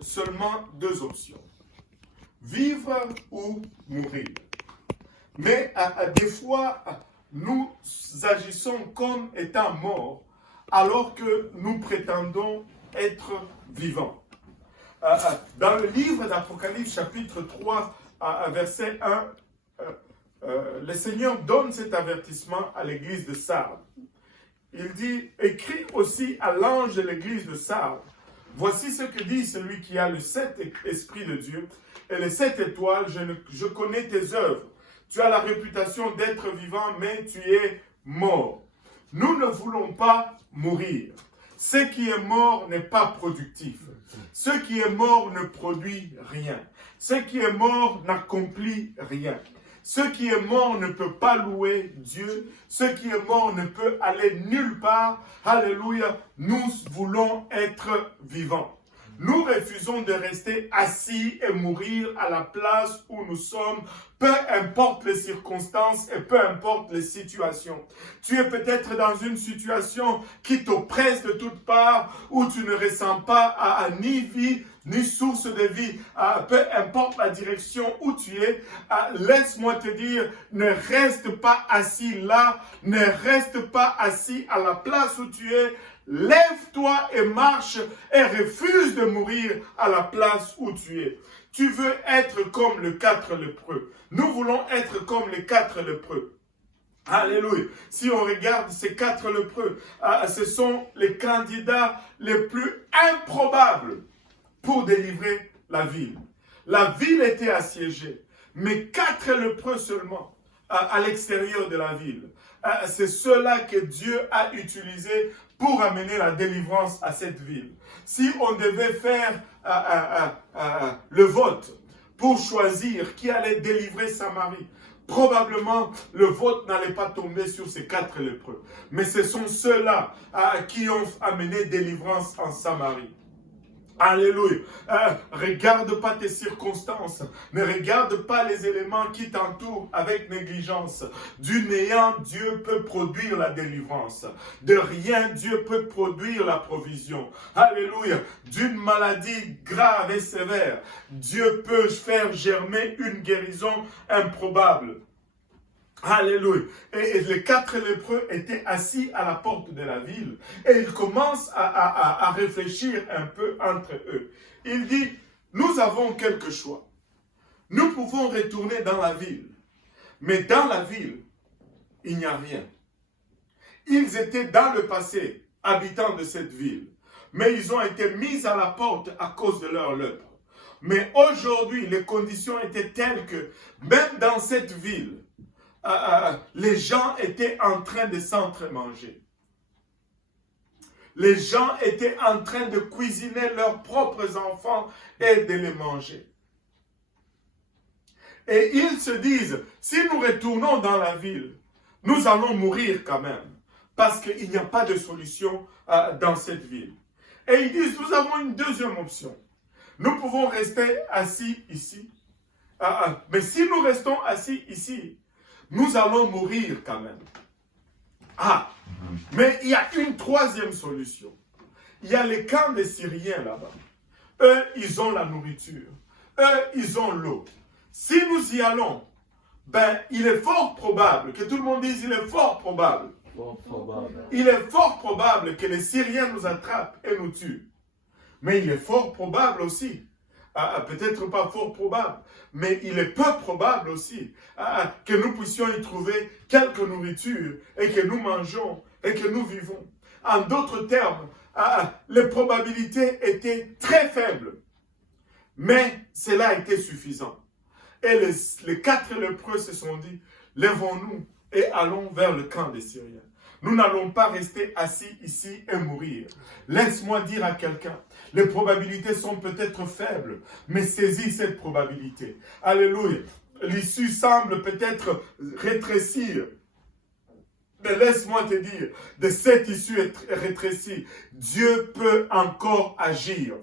seulement deux options. Vivre ou mourir. Mais des fois, nous agissons comme étant morts, alors que nous prétendons être vivants. Dans le livre d'Apocalypse, chapitre 3, verset 1, le Seigneur donne cet avertissement à l'église de Sardes. Il dit, écris aussi à l'ange de l'église de Sardes. Voici ce que dit celui qui a le 7 esprits de Dieu et les 7 étoiles. Je connais tes œuvres. Tu as la réputation d'être vivant, mais tu es mort. Nous ne voulons pas mourir. Ce qui est mort n'est pas productif. Ce qui est mort ne produit rien. Ce qui est mort n'accomplit rien. Ce qui est mort ne peut pas louer Dieu. Ce qui est mort ne peut aller nulle part. Alléluia. Nous voulons être vivants. Nous refusons de rester assis et mourir à la place où nous sommes, peu importe les circonstances et peu importe les situations. Tu es peut-être dans une situation qui t'oppresse de toutes parts, où tu ne ressens pas ni vie, ni source de vie. Peu importe la direction où tu es, laisse-moi te dire, ne reste pas assis là, ne reste pas assis à la place où tu es. Lève-toi et marche et refuse de mourir à la place où tu es. Tu veux être comme les 4 lépreux. Nous voulons être comme les 4 lépreux. Alléluia. Si on regarde ces 4 lépreux, ce sont les candidats les plus improbables pour délivrer la ville. La ville était assiégée, mais 4 lépreux seulement à l'extérieur de la ville. C'est ceux-là que Dieu a utilisés pour amener la délivrance à cette ville. Si on devait faire le vote pour choisir qui allait délivrer Samarie, probablement le vote n'allait pas tomber sur ces 4 lépreux. Mais ce sont ceux-là qui ont amené délivrance en Samarie. Alléluia. Regarde pas tes circonstances. Ne regarde pas les éléments qui t'entourent avec négligence. Du néant, Dieu peut produire la délivrance. De rien, Dieu peut produire la provision. Alléluia. D'une maladie grave et sévère, Dieu peut faire germer une guérison improbable. Alléluia. Et les 4 lépreux étaient assis à la porte de la ville. Et ils commencent à réfléchir un peu entre eux. Il dit, nous avons quelque choix. Nous pouvons retourner dans la ville. Mais dans la ville, il n'y a rien. Ils étaient dans le passé habitants de cette ville. Mais ils ont été mis à la porte à cause de leur lèpre. Mais aujourd'hui, les conditions étaient telles que même dans cette ville, les gens étaient en train de s'entre-manger. Les gens étaient en train de cuisiner leurs propres enfants et de les manger. Et ils se disent, si nous retournons dans la ville, nous allons mourir quand même. Parce qu'il n'y a pas de solution dans cette ville. Et ils disent, nous avons une deuxième option. Nous pouvons rester assis ici. Mais si nous restons assis ici, nous allons mourir quand même. Mais il y a une troisième solution. Il y a les camps des Syriens là-bas. Eux, ils ont la nourriture. Eux, ils ont l'eau. Si nous y allons, il est fort probable, que tout le monde dise, il est fort probable. Il est fort probable que les Syriens nous attrapent et nous tuent. Mais il est fort probable aussi, peut-être pas fort probable, mais il est peu probable aussi que nous puissions y trouver quelque nourriture et que nous mangeons et que nous vivons. En d'autres termes, les probabilités étaient très faibles, mais cela était suffisant. Et les 4 lépreux se sont dit, lèvons-nous et allons vers le camp des Syriens. Nous n'allons pas rester assis ici et mourir. Laisse-moi dire à quelqu'un, les probabilités sont peut-être faibles, mais saisis cette probabilité. Alléluia. L'issue semble peut-être rétrécir. Mais laisse-moi te dire, de cette issue rétrécie, Dieu peut encore agir.